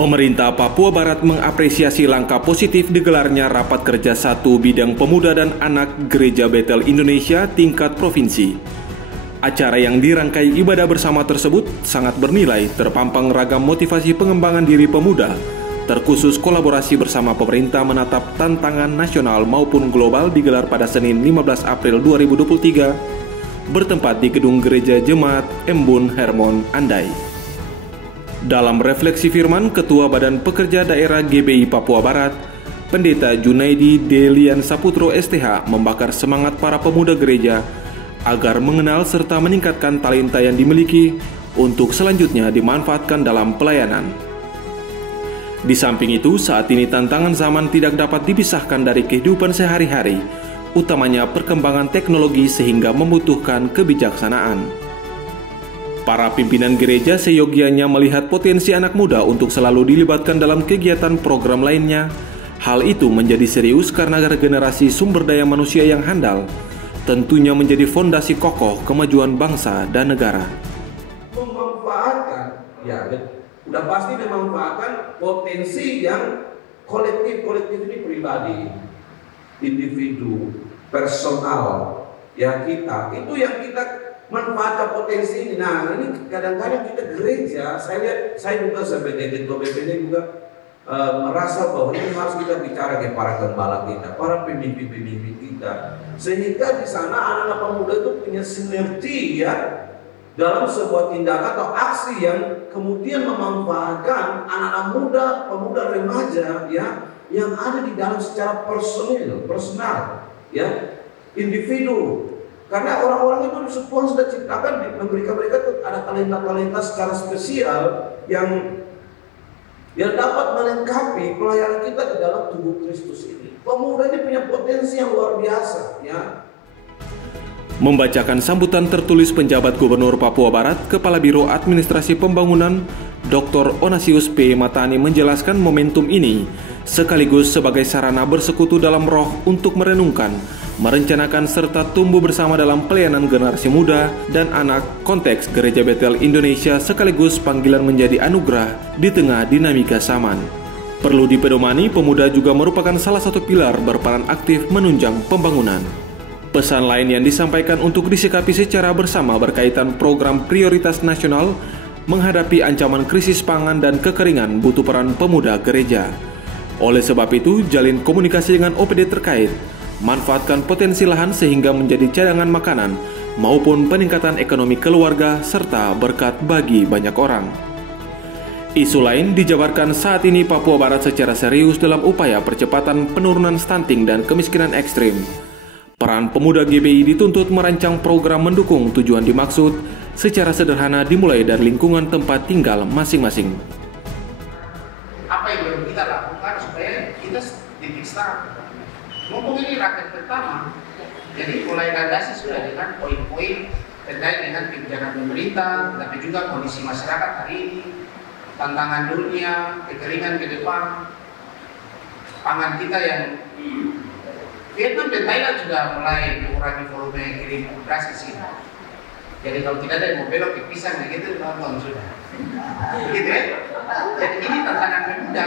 Pemerintah Papua Barat mengapresiasi langkah positif digelarnya Rapat Kerja 1 Bidang Pemuda dan Anak Gereja Betel Indonesia tingkat provinsi. Acara yang dirangkai ibadah bersama tersebut sangat bernilai, terpampang ragam motivasi pengembangan diri pemuda, terkhusus kolaborasi bersama pemerintah menatap tantangan nasional maupun global digelar pada Senin 15 April 2023, bertempat di Gedung Gereja Jemaat Embun Hermon Andai. Dalam refleksi firman Ketua Badan Pekerja Daerah GBI Papua Barat, Pendeta Junaidi Delian Saputro STH membakar semangat para pemuda gereja agar mengenal serta meningkatkan talenta yang dimiliki untuk selanjutnya dimanfaatkan dalam pelayanan. Di samping itu, saat ini tantangan zaman tidak dapat dipisahkan dari kehidupan sehari-hari, utamanya perkembangan teknologi sehingga membutuhkan kebijaksanaan. Para pimpinan gereja seyogianya melihat potensi anak muda untuk selalu dilibatkan dalam kegiatan program lainnya. Hal itu menjadi serius karena generasi sumber daya manusia yang handal tentunya menjadi fondasi kokoh kemajuan bangsa dan negara. Memanfaatkan, ya, udah pasti memanfaatkan potensi yang kolektif ini pribadi, individu, personal, ya kita. Itu yang kita manfaatkan potensi ini. Nah, ini kadang-kadang kita gereja, saya juga sebagai ketua BPD juga merasa bahwa ini harus kita bicara ke para gembala kita, para pemimpin-pemimpin kita, sehingga di sana anak-anak pemuda itu punya sinergi ya dalam sebuah tindakan atau aksi yang kemudian memanfaatkan anak-anak muda, pemuda remaja ya yang ada di dalam secara personal ya, individu. Karena orang-orang itu Tuhan sudah ciptakan, memberikan mereka itu ada talenta-talenta secara spesial yang dapat melengkapi pelayanan kita di dalam tubuh Kristus ini. Pemuda ini punya potensi yang luar biasa, ya. Membacakan sambutan tertulis penjabat Gubernur Papua Barat, Kepala Biro Administrasi Pembangunan, Dr. Onasius P. Matani menjelaskan momentum ini sekaligus sebagai sarana bersekutu dalam roh untuk merenungkan, merencanakan serta tumbuh bersama dalam pelayanan generasi muda dan anak konteks Gereja Betel Indonesia sekaligus panggilan menjadi anugerah di tengah dinamika zaman. Perlu dipedomani, pemuda juga merupakan salah satu pilar berperan aktif menunjang pembangunan. Pesan lain yang disampaikan untuk disikapi secara bersama berkaitan program prioritas nasional menghadapi ancaman krisis pangan dan kekeringan butuh peran pemuda gereja. Oleh sebab itu, jalin komunikasi dengan OPD terkait, manfaatkan potensi lahan sehingga menjadi cadangan makanan maupun peningkatan ekonomi keluarga serta berkat bagi banyak orang. Isu lain dijabarkan saat ini Papua Barat secara serius dalam upaya percepatan penurunan stunting dan kemiskinan ekstrim. Peran pemuda GBI dituntut merancang program mendukung tujuan dimaksud secara sederhana dimulai dari lingkungan tempat tinggal masing-masing. Apa yang perlu kita lakukan supaya kita titik start? Mumpung ini rakyat pertama, jadi mulai landasi sudah dengan poin-poin terkait dengan kebijakan pemerintah, tapi juga kondisi masyarakat hari ini, tantangan dunia, kekeringan ke depan, pangan kita yang Vietnam dan Thailand sudah mulai mengurangi volume kirim beras ke sini. Jadi kalau tidak ada yang mau belok ke pisang begitu, nonton sudah. Begitu ya? Jadi ini tantangan pemuda.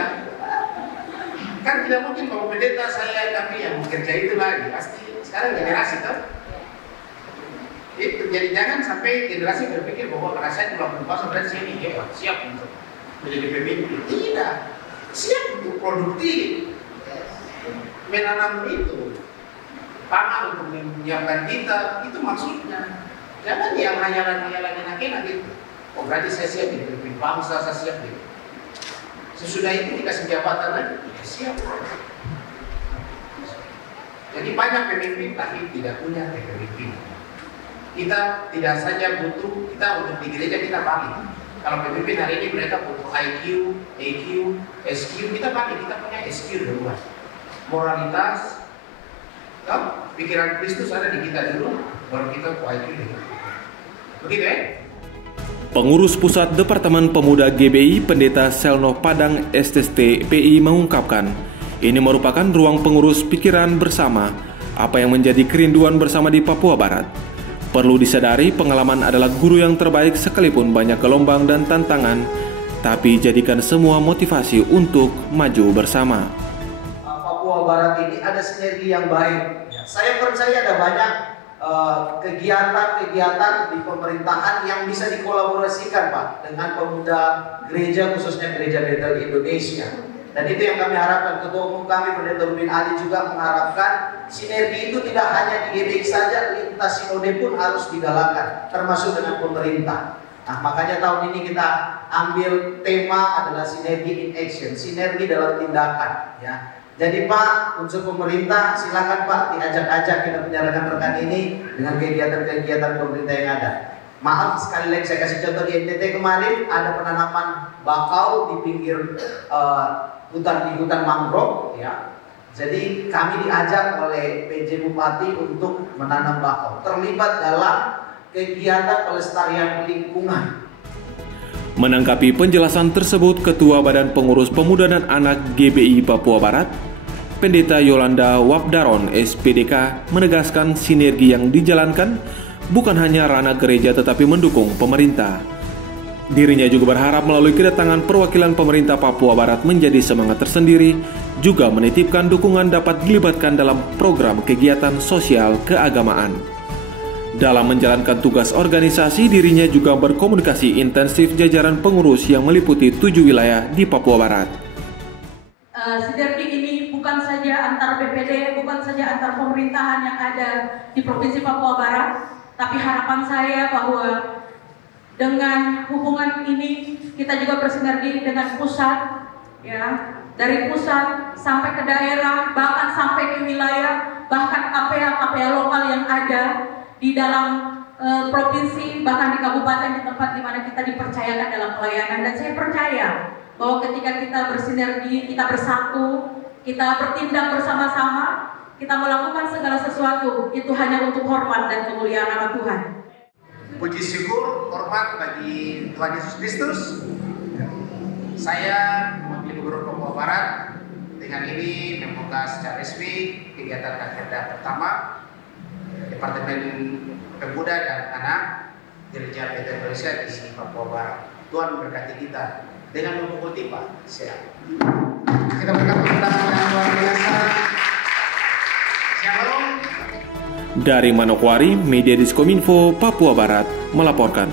Kan tidak mungkin kalau pendeta saya tapi yang bekerja itu lagi, pasti sekarang generasi kan itu. Jadi jangan sampai generasi berpikir bahwa karena saya 20 tahun berarti saya ini hebat, siap untuk menjadi pemimpin. Tidak, siap untuk produktif, menanam itu, pangan untuk menyiapkan kita, itu maksudnya. Jangan yang hayalan-hayalan enak-enak gitu. Oh berarti saya siap jadi pemimpin bangsa, saya siap gitu. Sesudah itu dikasih jabatan lagi, ya siap. Jadi banyak pemimpin tapi tidak punya kepemimpinan. Kita tidak saja butuh, kita untuk di gereja kita balik. Kalau pemimpin hari ini mereka butuh IQ, EQ, SQ, kita balik, kita punya SQ duluan. Moralitas, pikiran Kristus ada di kita dulu, baru kita ke IQ dulu. Begitu ya? Pengurus Pusat Departemen Pemuda GBI Pendeta Selno Padang STST PI mengungkapkan, ini merupakan ruang pengurus pikiran bersama, apa yang menjadi kerinduan bersama di Papua Barat. Perlu disadari pengalaman adalah guru yang terbaik sekalipun banyak gelombang dan tantangan tapi jadikan semua motivasi untuk maju bersama. Papua Barat ini ada sinergi yang baik. Saya percaya ada banyak kegiatan-kegiatan di pemerintahan yang bisa dikolaborasikan Pak dengan pemuda gereja, khususnya Gereja Bethel Indonesia. Dan itu yang kami harapkan. Ketua Umum kami Pendeta Rubin Ali juga mengharapkan sinergi itu tidak hanya di GBI saja, lintas sinode pun harus digalakan, termasuk dengan pemerintah. Nah, makanya tahun ini kita ambil tema adalah sinergi in action, sinergi dalam tindakan. Ya. Jadi Pak, unsur pemerintah silakan Pak diajak-ajak kita punya rekan-rekan ini dengan kegiatan-kegiatan pemerintah yang ada. Maaf sekali lagi saya kasih contoh di NTT kemarin ada penanaman bakau di pinggir hutan mangrove ya. Jadi kami diajak oleh PJ Bupati untuk menanam bakau, terlibat dalam kegiatan pelestarian lingkungan. Menanggapi penjelasan tersebut, Ketua Badan Pengurus Pemuda dan Anak GBI Papua Barat, Pendeta Yolanda Wabdaron SPDK menegaskan sinergi yang dijalankan bukan hanya ranah gereja tetapi mendukung pemerintah. Dirinya juga berharap melalui kedatangan perwakilan pemerintah Papua Barat menjadi semangat tersendiri, juga menitipkan dukungan dapat dilibatkan dalam program kegiatan sosial keagamaan. Dalam menjalankan tugas organisasi, dirinya juga berkomunikasi intensif jajaran pengurus yang meliputi 7 wilayah di Papua Barat. Sinergi ini bukan saja antar BPD, bukan saja antar pemerintahan yang ada di Provinsi Papua Barat, tapi harapan saya bahwa dengan hubungan ini kita juga bersinergi dengan pusat, ya, dari pusat sampai ke daerah, bahkan sampai ke wilayah, bahkan KPA lokal yang ada di dalam provinsi, bahkan di kabupaten, di tempat di mana kita dipercayakan dalam pelayanan. Dan saya percaya bahwa ketika kita bersinergi, kita bersatu, kita bertindak bersama-sama, kita melakukan segala sesuatu, itu hanya untuk hormat dan kemuliaan nama Tuhan. Puji syukur, hormat bagi Tuhan Yesus Kristus. Saya, Wakil Gubernur Papua Barat, dengan ini membuka secara resmi kegiatan Rakerda pertama Departemen Pemuda dan Anak Gereja Bethel Indonesia di Papua Barat. Tuhan memberkati kita dengan memukul Pak. Siap. Kita berikan tepuk tangan yang luar biasa. Shalom. Dari Manokwari, Media Diskominfo, Papua Barat melaporkan.